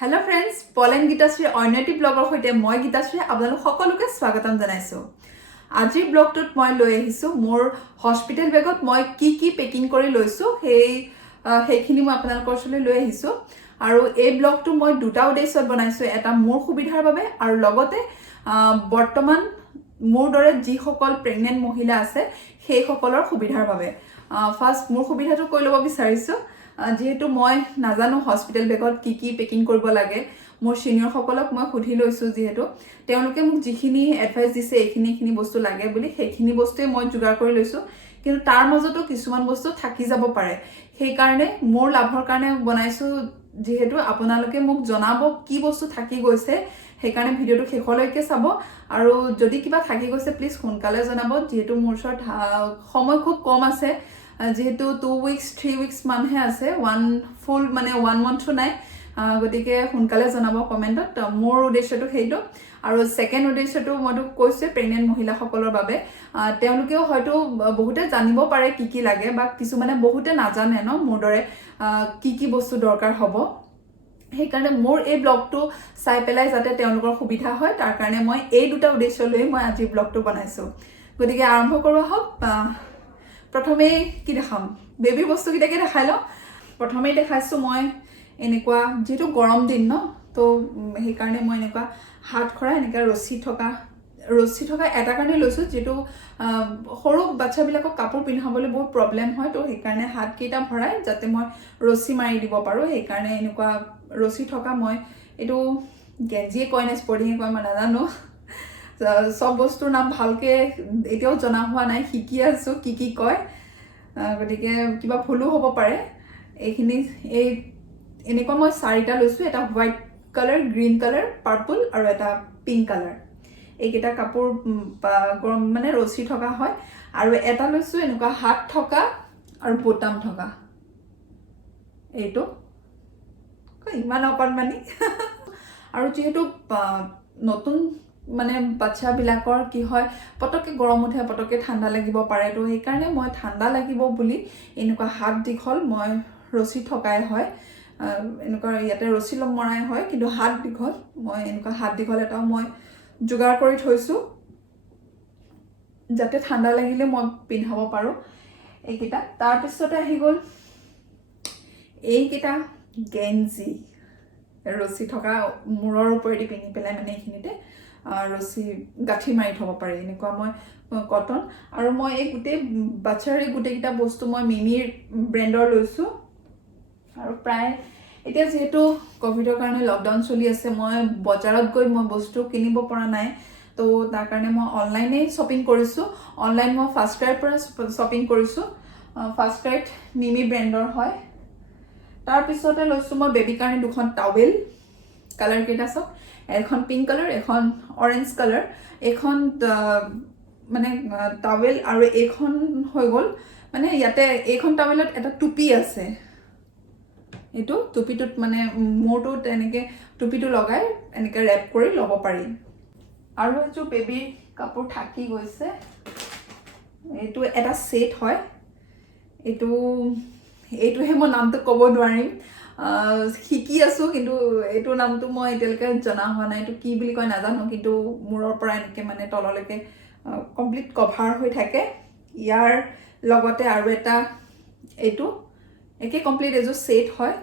Hello friends पलेन Geetashree अन्यटी bagger सहित मैं गीताश्री आपलोक सकलोके स्वागतम जानाइছো। आजिर ब्लगटुत मैं লৈ আহিছো मोर हस्पिटेल बेगत मैं की पेकिंग करि लैছো हेखिनि मैं आपनालोকৰ ওচৰলৈ লৈ আহিছো। আৰু এই ব্লগটো মই দুটা উদ্দেশ্যত বনাইছো, এটা মোৰ সুবিধাৰ বাবে আৰু লগতে বৰ্তমান মোৰ দৰে যি সকল প্ৰেগনেন্ট মহিলা আছে সেই সকলৰ সুবিধাৰ বাবে। ফাৰ্স্ট মোৰ সুবিধাটো কৈ ল'ব বিচাৰিছো, যেহেতু মই নাজানো হস্পিটেল বেগত কি পেকিং কৰিব লাগে। মোৰ সিনিয়ৰ সকলক মই সুধি লৈছো, যেহেতু তেওঁলোকে মোক যিখিনি এডভাইস দিছে এইখিনি বস্তু লাগে বুলি সেইখিনি বস্তুৱে মই যোগাৰ কৰি লৈছো। কিন্তু তাৰ মাজতো কিছুমান বস্তু থাকি যাব পাৰে, সেই কাৰণে মোৰ লাভৰ কাৰণে বনাইছো। যেহেতু আপোনালোকে মোক জনাব কি বস্তু থাকি গৈছে, সেই কাৰণে ভিডিওটো শেষলৈকে চাব। আৰু যদি কিবা থাকি গৈছে প্লিজ সোনকালে জনাব, যেহেতু মোৰ ওচৰত সময় খুব কম আছে। যেহেতু 2 উইকস 3 উইকস মানহে আছে, ওয়ান ফুল মানে 1 মান্থও নাই। গতিকে সোনকালে জনাব কমেন্টত। মোৰ উদ্দেশ্যটো সেইটো। আৰু সেকেন্ড উদ্দেশ্যটো মইতো কৈছে প্ৰেগনেন্ট মহিলাসকলৰ বাবে। তেওঁলোকেও হয়তো বহুতে জানিব পাৰে কি লাগে, বা কিছুমানে বহুতে নাজানে ন মোৰ দৰে কি বস্তু দৰকাৰ হ'ব। সেইকাৰণে মোৰ এই ব্লগটো চাই পেলাই যাতে তেওঁলোকৰ সুবিধা হয়, তাৰ কাৰণে মই এই দুটা উদ্দেশ্য লৈ মই আজি ব্লগটো বনাইছো। গতিকে আৰম্ভ কৰোঁ আহক। প্ৰথমে কি দেখাম, বেবি বস্তু কিটাকে দেখাই লওঁ। প্ৰথমে দেখাইছো মই এনেকুৱা, যেহেতু গৰম দিন ন, তো সেইকাৰণে মই এনেকুৱা হাত খৰা এনেকুৱা ৰছী থকা এটা কাৰণে লৈছো, যেহেতু সৰু বাচ্চাবিলাকক কাপোৰ পিন্ধাবলৈ বহুত প্ৰব্লেম হয়। তো সেইকাৰণে হাতকেইটা ভৰাই যাতে মই ৰছী মাৰি দিব পাৰোঁ, সেইকাৰণে এনেকুৱা ৰছী থকা মই এইটো গেঞ্জিয়ে কয় নে স্পৰ্টিঙে কয় মই নাজানো। সব বস্তুৰ নাম ভালকে এতিয়াও জনা হোৱা নাই, শিকি আছো কি কয়। গতিকে কিবা ভুলো হ'ব পাৰে। এইখিনি এনেকুৱা মই 4টা লৈছো, এটা white colour, green colour, purple আৰু এটা পিংক কালাৰ। এইকেইটা কাপোৰ গৰম মানে ৰছী থকা হয়। আৰু এটা লৈছো এনেকুৱা হাত থকা আৰু বোতাম থকা। এইটো ইমান অকণমানি। আৰু যেহেতু নতুন মানে বাচ্চাবিলাকৰ কি হয়, পটককে গৰম উঠে, পটককে ঠাণ্ডা লাগিব পাৰে। তো সেইকাৰণে মই ঠাণ্ডা লাগিব বুলি এনেকুৱা হাত দীঘল মই ৰছী থকাই হয়, এনেকুৱা ইয়াতে ৰছী মৰাই হয়, কিন্তু হাত দীঘল মই এনেকুৱা হাত দীঘল এটাও মই যোগাৰ কৰি থৈছো, যাতে ঠাণ্ডা লাগিলে মই পিন্ধাব পাৰোঁ এইকেইটা। তাৰপিছতে আহি গ'ল এইকেইটা গেঞ্জি, ৰছী থকা মূৰৰ ওপৰেদি পিন্ধি পেলাই মানে এইখিনিতে ৰছী গাঁঠি মাৰি থ'ব পাৰি, এনেকুৱা মই কটন। আৰু মই এই গোটেই বাচ্চাৰ এই গোটেইকেইটা বস্তু মই মিমিৰ ব্ৰেণ্ডৰ লৈছোঁ। আৰু প্ৰায় এতিয়া যিহেতু কোভিডৰ কাৰণে লকডাউন চলি আছে, মই বজাৰত গৈ মই বস্তু কিনিব পৰা নাই। তো তাৰ কাৰণে মই অনলাইনেই শ্বপিং কৰিছোঁ। অনলাইন মই ফাৰ্ষ্ট ক্ৰাইৰ পৰা শ্বপিং কৰিছোঁ। ফাৰ্ষ্ট ক্ৰাইত মিমি ব্ৰেণ্ডৰ হয়। তাৰপিছতে লৈছোঁ মই বেবীৰ কাৰণে দুখন টাৱেল, কালাৰ কেইটা চাওক, এখন পিংক কালাৰ, এখন অৰেঞ্জ কালাৰ। এখন মানে টাৱেল আৰু এইখন হৈ গ'ল মানে ইয়াতে এইখন টাৱেলত এটা টুপি আছে। এইটো টুপিটোত মানে মূৰটোত এনেকৈ টুপিটো লগাই এনেকৈ ৰেপ কৰি ল'ব পাৰি। আৰু এযোৰ বেবীৰ কাপোৰ থাকি গৈছে, এইটো এটা ছেট হয়। এইটোহে মই নামটো ক'ব নোৱাৰিম, শিকি আছোঁ, কিন্তু এইটোৰ নামটো মই এতিয়ালৈকে জনা হোৱা নাই। এইটো কি বুলি কয় নাজানো, কিন্তু মূৰৰ পৰা এনেকৈ মানে তললৈকে কমপ্লিট কভাৰ হৈ থাকে। ইয়াৰ লগতে আৰু এটা এইটো একে কমপ্লিট এযোৰ ছেট হয়।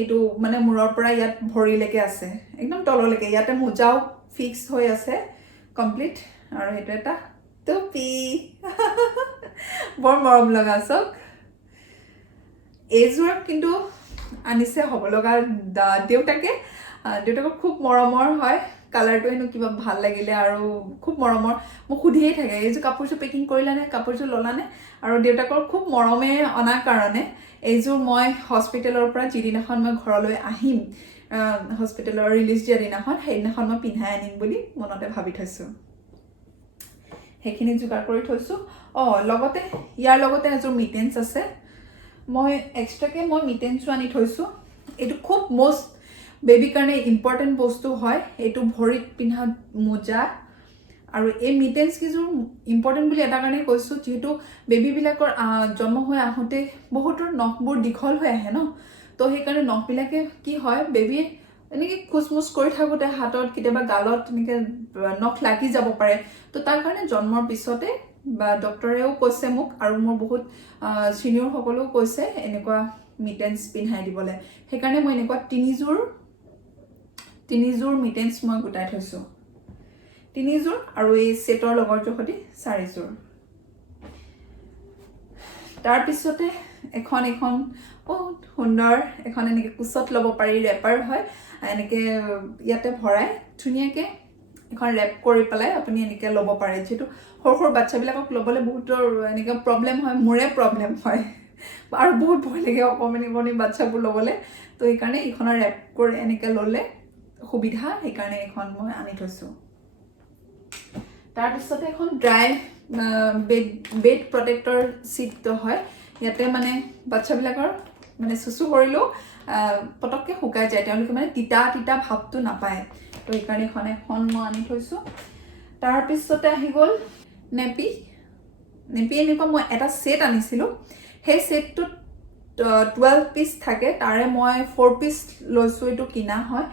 এইটো মানে মূৰৰ পৰা ইয়াত ভৰিলৈকে আছে, একদম তললৈকে, ইয়াতে মোজাও ফিক্স হৈ আছে কমপ্লিট। আৰু এইটো এটা টুপি, বৰ মৰম লগা চাওক। এইযোৰক কিন্তু আনিছে হ'ব লগা দেউতাকৰ খুব মৰমৰ হয়। কালাৰটো হেনো কিবা ভাল লাগিলে আৰু খুব মৰমৰ, মোক সুধিয়ে থাকে এইযোৰ কাপোৰযোৰ পেকিং কৰিলানে, কাপোৰযোৰ ল'লানে। আৰু দেউতাকৰ খুব মৰমে অনাৰ কাৰণে এইযোৰ মই হস্পিটেলৰ পৰা যিদিনাখন মই ঘৰলৈ আহিম, হস্পিটেলৰ ৰিলিজ দিয়া দিনাখন, সেইদিনাখন মই পিন্ধাই আনিম বুলি মনতে ভাবি থৈছোঁ। সেইখিনি যোগাৰ কৰি থৈছোঁ। লগতে ইয়াৰ লগতে এযোৰ মিটেন্স আছে। মই এক্সট্ৰাকৈ মিটেন্সো আনি থৈছোঁ। এইটো খুব মষ্ট বেবীৰ কাৰণে ইম্পৰ্টেণ্ট বস্তু হয়। এইটো ভৰিত পিন্ধা মোজা। আৰু এই মিটেন্স কেইযোৰ ইম্পৰ্টেণ্ট বুলি এটা কাৰণেই কৈছোঁ, যিহেতু বেবীবিলাকৰ জন্ম হৈ আহোঁতে বহুতৰ নখবোৰ দীঘল হৈ আহে ন। তো সেইকাৰণে নখবিলাকে কি হয়, বেবীয়ে এনেকৈ খোজমোজ কৰি থাকোঁতে হাতত কেতিয়াবা গালত এনেকৈ নখ লাগি যাব পাৰে। তো তাৰ কাৰণে জন্মৰ পিছতে বা ডক্টৰেও কৈছে মোক, আৰু মোৰ বহুত ছিনিয়ৰসকলেও কৈছে এনেকুৱা মিটেন্স পিন্ধাই দিবলৈ। সেইকাৰণে মই এনেকুৱা তিনিযোৰ মিটেন্স মই গোটাই থৈছোঁ। 3যোৰ আৰু এই ছেটৰ লগৰটোৰ সৈতে 4যোৰ। তাৰপিছতে এখন বহুত সুন্দৰ এখন এনেকৈ কোচত ল'ব পাৰি ৰেপাৰ হয়, এনেকৈ ইয়াতে ভৰাই ধুনীয়াকৈ এখন ৰেপ কৰি পেলাই আপুনি এনেকৈ ল'ব পাৰে। যিহেতু সৰু সৰু বাচ্ছাবিলাকক ল'বলৈ বহুতৰ এনেকৈ প্ৰব্লেম হয়, মোৰে প্ৰব্লেম হয় আৰু বহুত ভয় লাগে অকণমানি বাচ্ছাবোৰ ল'বলৈ। তো সেইকাৰণে এইখনৰ ৰেপ কৰি এনেকৈ ল'লে সুবিধা, সেইকাৰণে এইখন মই আনি থৈছোঁ। তাৰপিছতে এখন ড্ৰাই বেড প্ৰটেক্টৰ চিট হয়। ইয়াতে মানে বাচ্ছাবিলাকৰ মানে চুচু কৰিলেও পটককৈ শুকাই যায়, তেওঁলোকে মানে তিতা ভাৱটো নাপায়। তো সেইকাৰণে এখন মই আনি থৈছোঁ। তাৰপিছতে আহি গ'ল নেপি এনেকুৱা মই এটা ছেট আনিছিলোঁ। সেই ছেটটোত 12 পিচ থাকে, তাৰে মই 4 পিচ লৈছোঁ। এইটো কিনা হয়,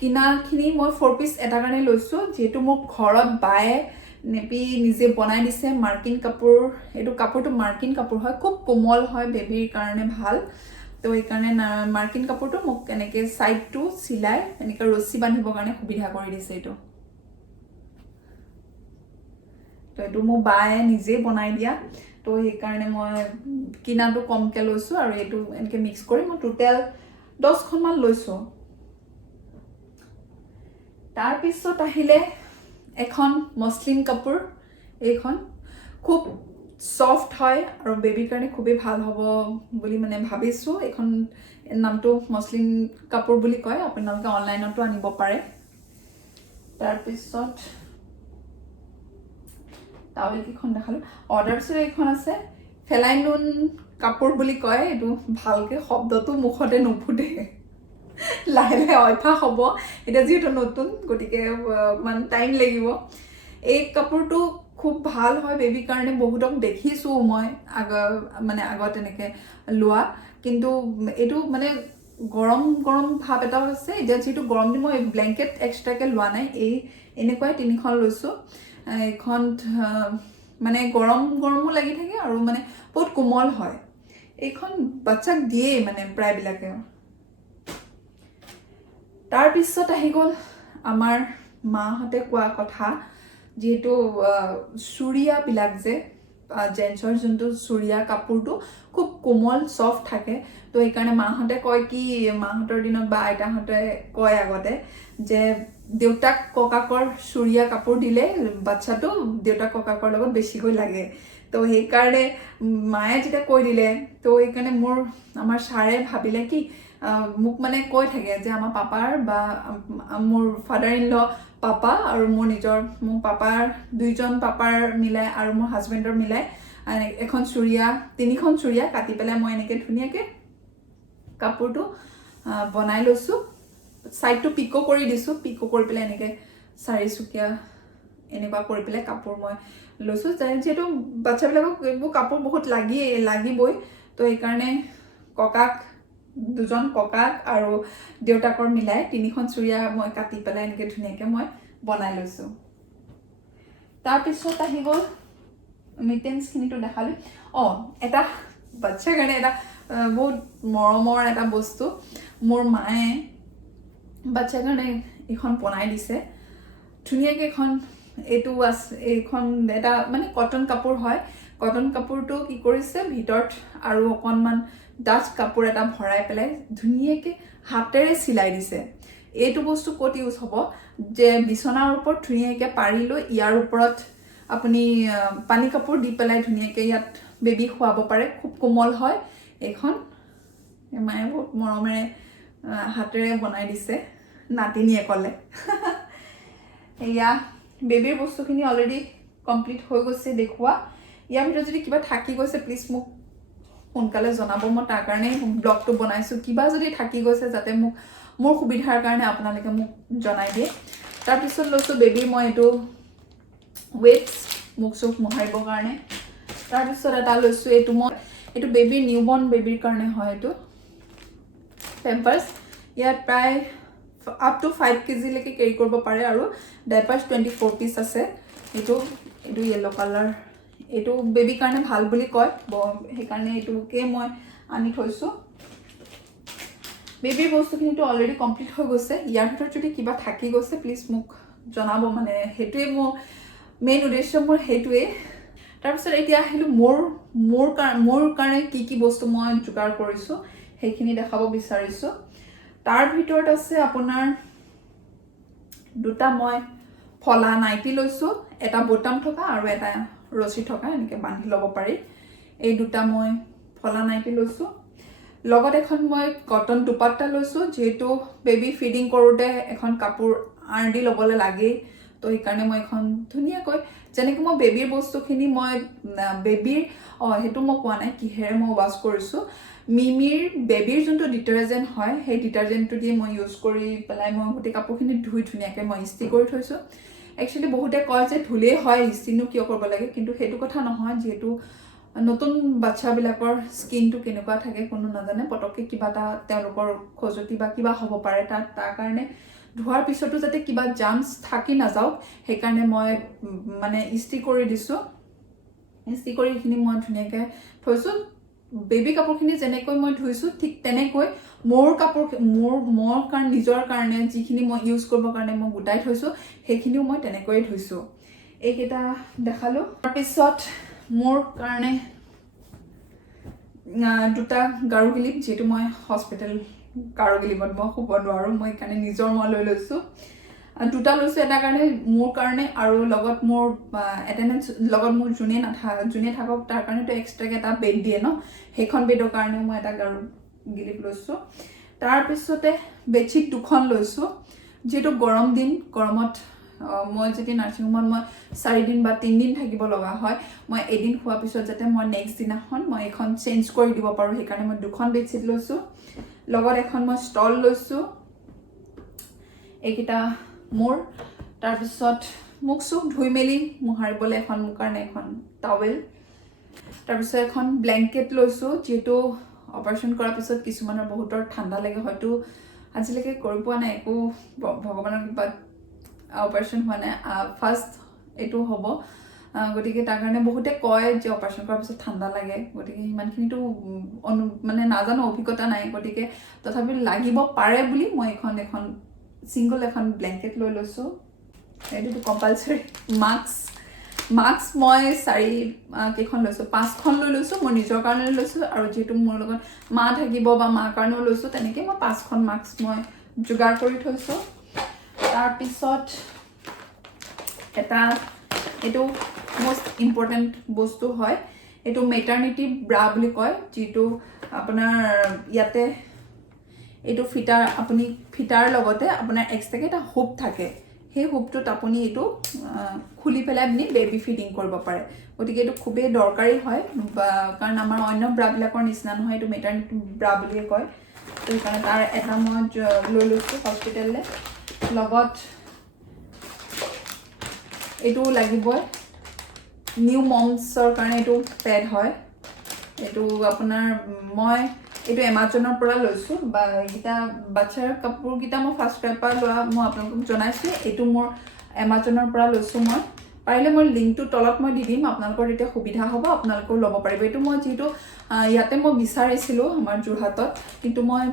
কিনাখিনি মই 4 পিচ এটা কাৰণে লৈছোঁ, যিহেতু মোক ঘৰত বায়ে নেপি নিজে বনাই দিছে। মাৰ্কিন কাপোৰ, এইটো কাপোৰটো মাৰ্কিন কাপোৰ হয়, খুব কোমল হয়, বেবীৰ কাৰণে ভাল। তো সেইকাৰণে মাৰ্কিন কাপোৰটো মোক এনেকৈ ছাইডটো চিলাই এনেকৈ ৰছী বান্ধিবৰ কাৰণে সুবিধা কৰি দিছে এইটো। তো এইটো মোৰ বায়ে নিজে বনাই দিয়া, তো সেইকাৰণে মই কিনাটো কমকৈ লৈছোঁ আৰু এইটো এনেকৈ মিক্স কৰি মই টোটেল 10খনমান লৈছোঁ। তাৰপিছত আহিলে এখন মসলিন কাপোৰ। এইখন খুব ছফ্ট হয় আৰু বেবীৰ কাৰণে খুবেই ভাল হ'ব বুলি মানে ভাবিছোঁ। এইখন নামটো মসলিন কাপোৰ বুলি কয়, আপোনালোকে অনলাইনতো আনিব পাৰে। তাৰপিছত টাৱেলকেইখন দেখালোঁ। তাৰপিছত এইখন আছে ফেলাইনুন কাপোৰ বুলি কয়। এইটো ভালকৈ শব্দটো মুখতে নুফুটে, লাহে লাহে অভ্যাস হ'ব। এতিয়া যিহেতু নতুন, গতিকে অকণমান টাইম লাগিব। এই কাপোৰটো খুব ভাল হয় বেবীৰ কাৰণে, বহুতক দেখিছোঁ মই আগত এনেকৈ লোৱা। কিন্তু এইটো মানে গৰম ভাৱ এটাও আছে। এতিয়া যিহেতু গৰম দিন, মই ব্লেংকেট এক্সট্ৰাকৈ লোৱা নাই, এনেকুৱাই 3খন লৈছোঁ। এইখন মানে গৰমো লাগি থাকে আৰু মানে বহুত কোমল হয়। এইখন বাচ্চাক দিয়েই মানে প্ৰায়বিলাকে। তাৰপিছত আহি গ'ল আমাৰ মাহঁতে কোৱা কথা, যিহেতু চুৰিয়াবিলাক যে জেন্টছৰ যোনটো চুৰিয়া কাপোৰটো খুব কোমল ছফ্ট থাকে। তো সেইকাৰণে মাহঁতে কয় কি, মাহঁতৰ দিনত বা আইতাহঁতে কয় আগতে যে দেউতাক ককাকৰ চুৰিয়া কাপোৰ দিলে বাচ্চাটো দেউতাক ককাকৰ লগত বেছিকৈ লাগে। তো সেইকাৰণে মায়ে যেতিয়া কৈ দিলে, তো সেইকাৰণে আমাৰ ছাৰে ভাবিলে কি, মোক মানে কৈ থাকে যে আমাৰ পাপাৰ বা মোৰ ফাদাৰ ইন ল পাপা আৰু মোৰ পাপাৰ 2জন পাপাৰ মিলাই আৰু মোৰ হাজবেণ্ডৰ মিলাই এখন চুৰিয়া, 3খন চুৰিয়া কাটি পেলাই মই এনেকৈ ধুনীয়াকৈ কাপোৰটো বনাই লৈছোঁ। ছাইডটো পিকো কৰি দিছোঁ, পিকো কৰি পেলাই এনেকৈ 4চুকীয়া এনেকুৱা কৰি পেলাই কাপোৰ মই লৈছোঁ। যিহেতু বাচ্ছাবিলাকক এইবোৰ কাপোৰ বহুত লাগিবই। তো সেইকাৰণে 2জন ককাক আৰু দেউতাকৰ মিলাই 3খন চুৰিয়া মই কাটি পেলাই এনেকৈ ধুনীয়াকৈ মই বনাই লৈছোঁ। তাৰপিছত আহি গ'ল মিটেন্সখিনিতো দেখালোঁ। এটা বাচ্ছাৰ কাৰণে এটা বহুত মৰমৰ এটা বস্তু মোৰ মায়ে বাচ্ছাৰ কাৰণে এইখন বনাই দিছে ধুনীয়াকৈ। এইখন এটা মানে কটন কাপোৰ হয়। কটন কাপোৰটো কি কৰিছে, ভিতৰত আৰু অকণমান ডাঠ কাপোৰ এটা ভৰাই পেলাই ধুনীয়াকৈ হাতেৰে চিলাই দিছে। এইটো বস্তু ক'ত ইউজ হ'ব, যে বিচনাৰ ওপৰত ধুনীয়াকৈ পাৰি লৈ ইয়াৰ ওপৰত আপুনি পানী কাপোৰ দি পেলাই ধুনীয়াকৈ ইয়াত বেবীক শুৱাব পাৰে। খুব কোমল হয় এইখন। মায়ে বহুত মৰমেৰে হাতেৰে বনাই দিছে, নাতিনীয়ে ক'লে। এয়া বেবীৰ বস্তুখিনি অলৰেডি কমপ্লিট হৈ গৈছে দেখুওৱা। ইয়াৰ ভিতৰত যদি কিবা থাকি গৈছে প্লিজ মোক সোনকালে জনাব, মই তাৰ কাৰণেই ব্লগটো বনাইছোঁ। কিবা যদি থাকি গৈছে যাতে মোৰ সুবিধাৰ কাৰণে আপোনালোকে মোক জনাই দিয়ে। তাৰপিছত লৈছোঁ বেবীৰ মই এইটো ৱেটছ, মুখ চুখ মোহাৰিবৰ কাৰণে। তাৰপিছত এটা লৈছোঁ, এইটো বেবীৰ নিউবৰ্ণ বেবীৰ কাৰণে হয়। এইটো পেম্পাৰ্ছ, ইয়াত প্ৰায় আপ টু 5 কেজিলৈকে কেৰি কৰিব পাৰে আৰু ডাইপাৰ্ছ 24 পিচ আছে এইটো য়েলো কালাৰ এইটো বেবি কাৰণে ভাল বুলি কয় সেইকাৰণে এইটোকে মই আনি থৈছোঁ বেবিৰ বস্তুখিনিতো অলৰেডি কমপ্লিট হৈ গৈছে ইয়াৰ ভিতৰত যদি কিবা থাকি গৈছে প্লিজ মোক জনাব মানে সেইটোৱে মোৰ মেইন উদ্দেশ্য মোৰ সেইটোৱে তাৰপিছত এতিয়া আহিলোঁ মোৰ কাৰণে কি বস্তু মই যোগাৰ কৰিছোঁ সেইখিনি দেখাব বিচাৰিছোঁ তাৰ ভিতৰত আছে আপোনাৰ দুটা মই ফলা নাইটি লৈছোঁ এটা বটাম থকা আৰু এটা ৰছী থকা এনেকৈ বান্ধি ল'ব পাৰি এই দুটা মই ফলা নাইটি লৈছোঁ লগত এখন মই কটন দুপাট্টা লৈছোঁ যিহেতু বেবি ফিডিং কৰোঁতে এখন কাপোৰ আঁৰ দি ল'বলৈ লাগেই তো সেইকাৰণে মই এখন ধুনীয়াকৈ যেনেকৈ মই বেবিৰ বস্তুখিনি মই বেবিৰ সেইটো মই কোৱা নাই কিহেৰে মই ৱাছ কৰিছোঁ মিমিৰ বেবিৰ যোনটো ডিটাৰজেণ্ট হয় সেই ডিটাৰজেণ্টটো দিয়ে মই ইউজ কৰি পেলাই মই গোটেই কাপোৰখিনি ধুই ধুনীয়াকৈ মই ইস্ত্ৰি কৰি থৈছোঁ একচুৱেলি বহুতে কয় যে ধুলেই হয় ইস্ত্ৰিনো কিয় কৰিব লাগে কিন্তু সেইটো কথা নহয় যিহেতু নতুন বাচ্চাবিলাকৰ স্কিনটো কেনেকুৱা থাকে কোনো নাজানে পটককৈ কিবা এটা তেওঁলোকৰ খজুৱতি বা কিবা হ'ব পাৰে তাৰ কাৰণে ধোৱাৰ পিছতো যাতে কিবা জাৰ্মছ থাকি নাযাওক সেইকাৰণে মই মানে ইস্ত্ৰি কৰি দিছোঁ ইস্ত্ৰি কৰি এইখিনি মই ধুনীয়াকৈ থৈছোঁ বেবি কাপোৰখিনি যেনেকৈ মই ধুইছোঁ ঠিক তেনেকৈ মোৰ কাৰণে নিজৰ কাৰণে যিখিনি মই ইউজ কৰিবৰ কাৰণে মই গোটাই থৈছোঁ সেইখিনিও মই তেনেকৈয়ে ধুইছোঁ এইকেইটা দেখালোঁ তাৰপিছত মোৰ কাৰণে দুটা গাৰু গিলিপ যিহেতু মই হস্পিটেল গাৰু গিলিপত মই শুব নোৱাৰোঁ মই সেইকাৰণে নিজৰ মই লৈ লৈছোঁ দুটা লৈছোঁ এটা কাৰণে মোৰ কাৰণে আৰু লগত মোৰ এটেণ্ডেঞ্চ লগত মোৰ যোনে থাকক তাৰ কাৰণেতো এক্সট্ৰাকৈ এটা বেড দিয়ে ন সেইখন বেডৰ কাৰণেও মই এটা গাৰু গিলিপ লৈছোঁ তাৰপিছতে বেডশ্বীট দুখন লৈছোঁ যিহেতু গৰম দিন গৰমত মই যদি নাৰ্ছিং হোমত মই 4 দিন বা 3 দিন থাকিব লগা হয় মই এদিন খোৱাৰ পিছত যাতে মই নেক্সট দিনাখন মই এখন চেঞ্জ কৰি দিব পাৰোঁ সেইকাৰণে মই দুখন বেডশ্বীট লৈছোঁ লগত এখন মই ষ্টল লৈছোঁ এইকেইটা মোৰ তাৰপিছত মুখ চুখ ধুই মেলি মোহাৰিবলৈ এখন মোৰ কাৰণে এখন টাৱেল তাৰপিছত এখন ব্লেংকেট লৈছোঁ যিহেতু অপাৰেশ্যন কৰাৰ পিছত কিছুমানৰ বহুতৰ ঠাণ্ডা লাগে হয়তো আজিলৈকে কৰি পোৱা নাই একো ভগৱানৰ কৃপাত অপাৰেশ্যন হোৱা নাই ফাৰ্ষ্ট এইটো হ'ব গতিকে তাৰ কাৰণে বহুতে কয় যে অপাৰেশ্যন কৰাৰ পিছত ঠাণ্ডা লাগে গতিকে ইমানখিনিতো মানে নাজানো অভিজ্ঞতা নাই গতিকে তথাপি লাগিব পাৰে বুলি মই এখন চিংগল এখন ব্লেংকেট লৈ লৈছোঁ এইটোতো কম্পালচৰি মাস্ক মই 4 কেইখন লৈছোঁ 5খন লৈ লৈছোঁ মই নিজৰ কাৰণে লৈছোঁ আৰু যিহেতু মোৰ লগত মা থাকিব বা মাৰ কাৰণেও লৈছোঁ তেনেকৈ মই 5খন মাস্ক মই যোগাৰ কৰি থৈছোঁ তাৰপিছত এটা এইটো মোষ্ট ইম্পৰ্টেণ্ট বস্তু হয় এইটো মেটাৰনিটি ব্ৰা বুলি কয় যিটো আপোনাৰ ইয়াতে এইটো আপুনি ফিটাৰ লগতে আপোনাৰ এক্সট্ৰাকৈ এটা হুপ থাকে সেই হুপটোত আপুনি এইটো খুলি পেলাই আপুনি বেবি ফিডিং কৰিব পাৰে গতিকে এইটো খুবেই দৰকাৰী হয় কাৰণ আমাৰ অন্য ব্ৰাবিলাকৰ নিচিনা নহয় এইটো মেটাৰনিটি ব্ৰা বুলিয়ে কয় তো সেইকাৰণে তাৰ এটা মই লৈ লৈছোঁ হস্পিটেললৈ লগত এইটো লাগিবই নিউ মমছৰ কাৰণে এইটো পেড হয় এইটো আপোনাৰ মই এইটো এমাজনৰ পৰা লৈছোঁ বা এইকেইটা বাচ্চাৰ কাপোৰকেইটা মই ফাৰ্ষ্ট ক্ৰাইৰ পৰা লোৱা মই আপোনালোকক জনাইছোঁ এইটো মোৰ এমাজনৰ পৰা লৈছোঁ মই পাৰিলে মই লিংকটো তলত মই দি দিম আপোনালোকৰ তেতিয়া সুবিধা হ'ব আপোনালোকেও ল'ব পাৰিব এইটো মই যিহেতু ইয়াতে মই বিচাৰিছিলোঁ আমাৰ যোৰহাটত কিন্তু মই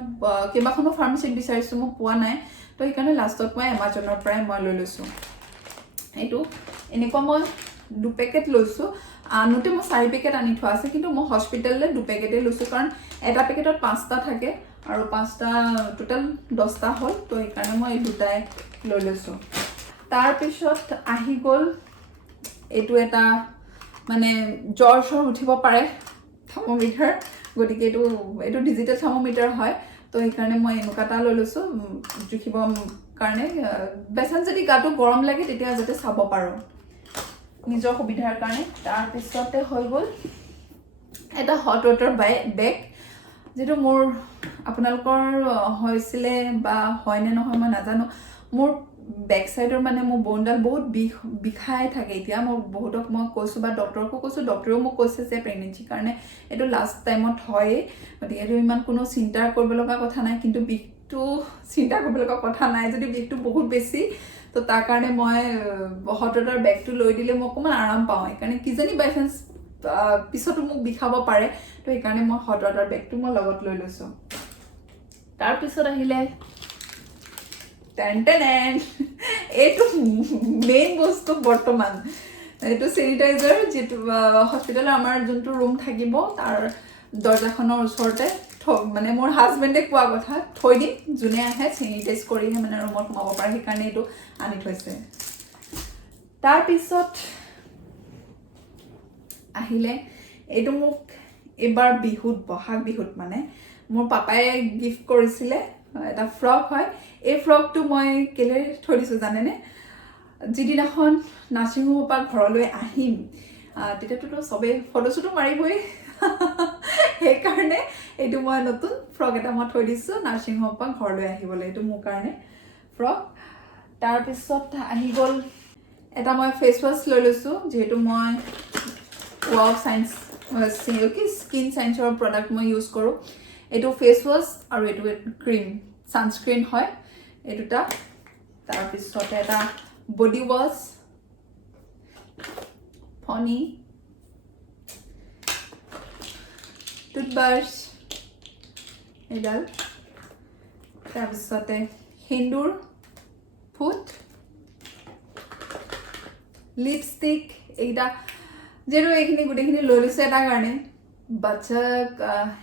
কেইবাখনো ফাৰ্মাচীত বিচাৰিছোঁ মই পোৱা নাই তো সেইকাৰণে লাষ্টত মই এমাজনৰ পৰাই মই লৈ লৈছোঁ এইটো এনেকুৱা মই 2 পেকেট লৈছোঁ আনোতে মই 4 পেকেট আনি থোৱা আছে কিন্তু মই হস্পিটেললৈ 2 পেকেটেই লৈছোঁ কাৰণ এটা পেকেটত 5টা থাকে আৰু 5টা টোটেল 10টা হ'ল তো সেইকাৰণে মই এই দুটাই লৈ লৈছোঁ তাৰপিছত আহি গ'ল এইটো এটা মানে জ্বৰ উঠিব পাৰে থাৰ্মোমিটাৰ গতিকে এইটো ডিজিটেল থাৰ্মোমিটাৰ হয় তো সেইকাৰণে মই এনেকুৱা এটা লৈ লৈছোঁ জুখিব কাৰণে বেচন যদি গাটো গৰম লাগে তেতিয়া যাতে চাব পাৰোঁ নিজৰ সুবিধাৰ কাৰণে তাৰপিছতে হৈ গ'ল এটা হট ৱাটাৰ বেগ যেটো মোৰ আপোনালোকৰ হৈছিলে বা হয়নে নহয় মই নাজানো মোৰ বেক সাইডৰ মানে মোৰ বনডাল বহুত বিষাই থাকে এতিয়া মই বহুতক মই কৈছোঁ বা ডক্টৰকো কৈছোঁ ডক্টৰেও মোক কৈছে যে প্ৰেগনেঞ্চিৰ কাৰণে এইটো লাষ্ট টাইমত হয় গতিকে এইটো ইমান কোনো চিন্তা কৰিব লগা কথা নাই কিন্তু বিষটো চিন্তা কৰিব লগা কথা নাই যদি বিষটো বহুত বেছি তো তাৰ কাৰণে মই হটৱাটাৰ বেগটো লৈ দিলে মই অকণমান আৰাম পাওঁ সেইকাৰণে কিজানি বাই চান্স পিছতো মোক বিষাব পাৰে তো সেইকাৰণে মই হটৱাটাৰ বেগটো মই লগত লৈ লৈছোঁ তাৰপিছত আহিলে এইটো মেইন বস্তু বৰ্তমান এইটো চেনিটাইজাৰ যেটো হস্পিটেলৰ আমাৰ যোনটো ৰুম থাকিব তাৰ দৰ্জাখনৰ ওচৰতে মানে মোৰ হাজবেণ্ডে কোৱা কথা থৈ দিম যোনে আহে চেনিটাইজ কৰিহে মানে ৰুমত সোমাব পাৰে সেইকাৰণে এইটো আনি থৈছে তাৰপিছত আহিলে এইটো মোক এবাৰ বিহুত বহাগ বিহুত মানে মোৰ পাপাই গিফ্ট কৰিছিলে এটা ফ্ৰক হয় এই ফ্ৰকটো মই কেলে থৈ দিছোঁ জানেনে যিদিনাখন নাৰ্ছিং হোমৰ পৰা ঘৰলৈ আহিম তেতিয়াতো চবেই ফটোশ্বুটো মাৰিবই সেইকাৰণে এইটো মই নতুন ফ্ৰক এটা মই থৈ দিছোঁ নাৰ্ছিং হোমৰ পৰা ঘৰলৈ আহিবলৈ এইটো মোৰ কাৰণে ফ্ৰক তাৰপিছত আহি গ'ল এটা মই ফেচ ৱাছ লৈ লৈছোঁ যিহেতু মই ৱাও চাইন্স স্কিন চাইন্সৰ প্ৰডাক্ট মই ইউজ কৰোঁ এইটো ফেচ ৱাছ আৰু এইটো ক্ৰীম ছানস্ক্ৰীন হয় এই দুটা তাৰপিছতে এটা বডি ৱাছ ফণি টুথব্ৰাছ এডাল তাৰপিছতে সেন্দুৰ ফুট লিপষ্টিক এইটা যেটো এইখিনি গোটেইখিনি লৈ লৈছে এটা কাৰণে বাচ্চাক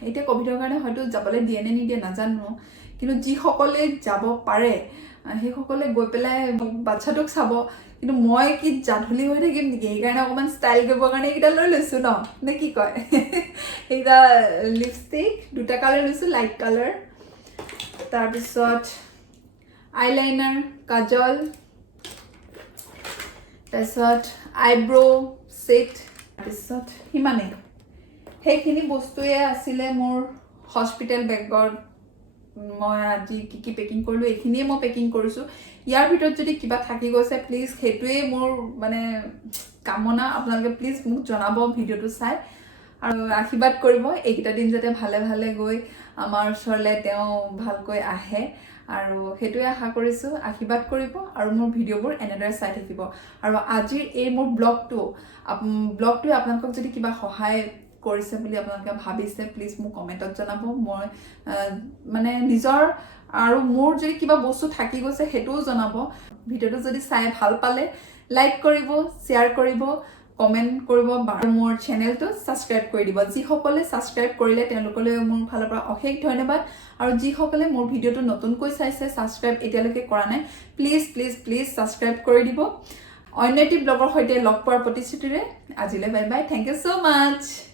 এতিয়া কোভিডৰ কাৰণে হয়তো যাবলৈ দিয়ে নে নিদিয়ে নাজানো কিন্তু যিসকলে যাব পাৰে সেইসকলে গৈ পেলাই বাচ্চাটোক চাব কিন্তু মই কি জাধুলি হৈ থাকিম নেকি সেইকাৰণে অকণমান ষ্টাইল কৰিবৰ কাৰণে এইকেইটা লৈ লৈছোঁ ন নে কি কয় এইকেইটা লিপষ্টিক দুটা কালাৰ লৈছোঁ লাইট কালাৰ তাৰপিছত আইলাইনাৰ কাজল তাৰপিছত আইব্ৰ' ছেট তাৰপিছত সিমানেই সেইখিনি বস্তুৱে আছিলে মোৰ হস্পিটেল বেগত মই আজি কি পেকিং কৰিলোঁ এইখিনিয়ে মই পেকিং কৰিছোঁ ইয়াৰ ভিতৰত যদি কিবা থাকি গৈছে প্লিজ সেইটোৱে মোৰ মানে কামনা আপোনালোকে প্লিজ মোক জনাব ভিডিঅ'টো চাই আৰু আশীৰ্বাদ কৰিব এইকেইটা দিন যাতে ভালে ভালে গৈ আমাৰ ওচৰলৈ তেওঁ ভালকৈ আহে আৰু সেইটোৱে আশা কৰিছোঁ আশীৰ্বাদ কৰিব আৰু মোৰ ভিডিঅ'বোৰ এনেদৰে চাই থাকিব আৰু আজিৰ এই মোৰ ব্লগটোৱে আপোনালোকক যদি কিবা সহায় কৰিছে বুলি আপোনালোকে ভাবিছে প্লিজ মোক কমেণ্টত জনাব মই মানে নিজৰ আৰু মোৰ যদি কিবা বস্তু থাকি গৈছে সেইটোও জনাব ভিডিঅ'টো যদি চাই ভাল পালে লাইক কৰিব শ্বেয়াৰ কৰিব কমেণ্ট কৰিব আৰু মোৰ চেনেলটো ছাবস্ক্ৰাইব কৰি দিব যিসকলে ছাবস্ক্ৰাইব কৰিলে তেওঁলোকলৈ মোৰ ফালৰ পৰা অশেষ ধন্যবাদ আৰু যিসকলে মোৰ ভিডিঅ'টো নতুনকৈ চাইছে ছাবস্ক্ৰাইব এতিয়ালৈকে কৰা নাই প্লিজ প্লিজ প্লিজ ছাবস্ক্ৰাইব কৰি দিব অন্য এটি ব্লগৰ সৈতে লগ পোৱাৰ প্ৰতিশ্ৰুতিৰে আজিলৈ bye bye thank you so much